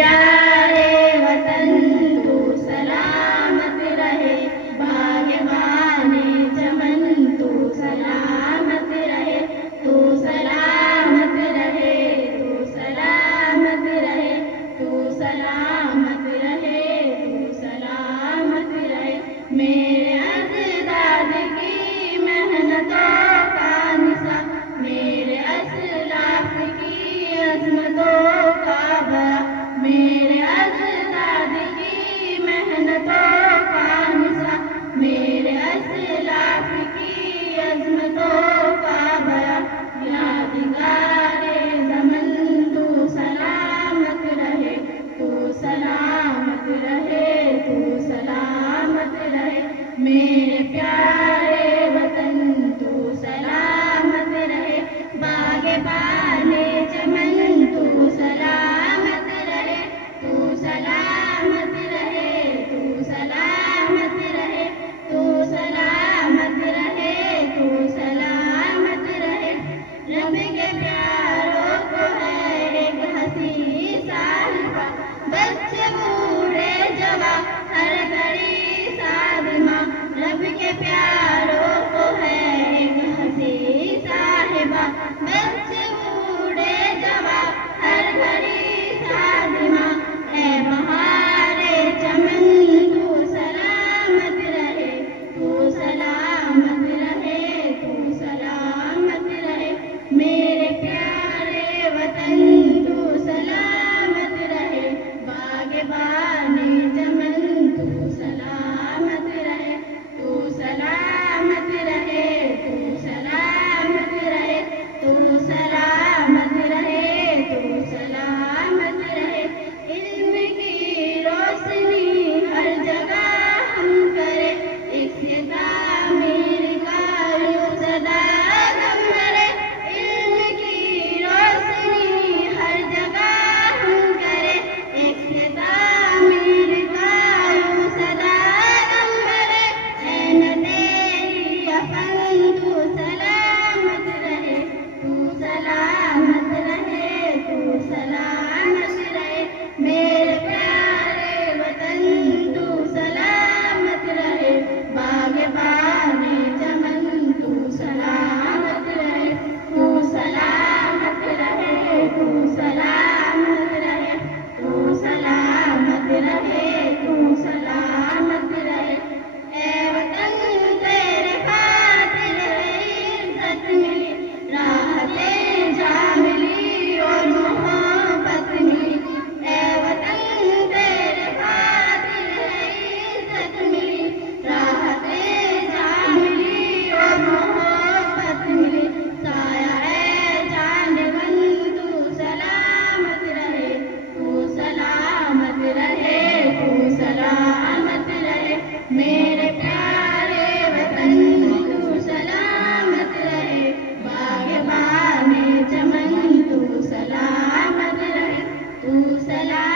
प्यारे वतन तू सलामत रहे, बागबाने चमन तू सलामत रहे, तू सलामत रहे, तू सलामत रहे, तू सलामत रहे, तू सलामत रहे। मेरे अजदाद की मेहनतों का निशा, मेरे असलाफ की अज़मतों का बया, मेरे अजदाद की मेहनतों का निशा, मेरे असलाफ की अज़मतों का बया। यादगारे ज़मन तू सलामत रहे, तू सलामत रहे, तू सलामत रहे। मेरे प्यारे वतन तू सलामत रहे, बागबाने चमन तू सलामत रहे, तू सलामत रहे, तू सलामत रहे, तू सलामत रहे, तू सलामत रहे। रब के प्यारों को है एक हंसी साहिबा, बच्चे बूढ़े जवान हर घड़ी सादिमा। रब के प्यारों को है एक हंसी साहिबा, बच्चे बूढ़े जवान हर घड़ी सादिमा। ऐ बहारे चमन तू सलामत रहे, तू सलामत रहे, तू सलामत रहे। मेरे प्यारे वतन तू सलामत रहे, बागबाने चमन तू सलामत रहे, तू सलामत रहे, तू सलामत रहे, तू सलामत रहे, तू सलामत रहे। इल्म की रोशनी हर जगह हम करें, इससे तामीर का यूं सदा गम भरे। इल्म की रोशनी हर जगह हम करें, इससे तामीर का यूं सदा गम भरे। ऐ न तेरी अपन तू सलामत रहे, तू सलामत रहे, तू सलामत रहे। मेरे प्यारे वतन तू सलामत रहे, बागबाने चमन तू सलामत रहे, तू सलामत रहे, तू सलामत रहे, तू सलामत रहे, तू सलामत रहे। ऐ वतन तेरे खातिर इज्जत मिली, राहतें जहाँ मिली और मोहब्बत मिली। ऐ वतन तेरे खातिर इज्जत मिली, राहतें जहाँ मिली और मोहब्बत मिली। साया है जान-ए-गम तू सलामत रहे, तू सलामत रहे, तू सलामत रहे। मेरे प्यारे वतन तू सलामत रहे, बागबाने चमन तू सलामत रहे, तू सलामत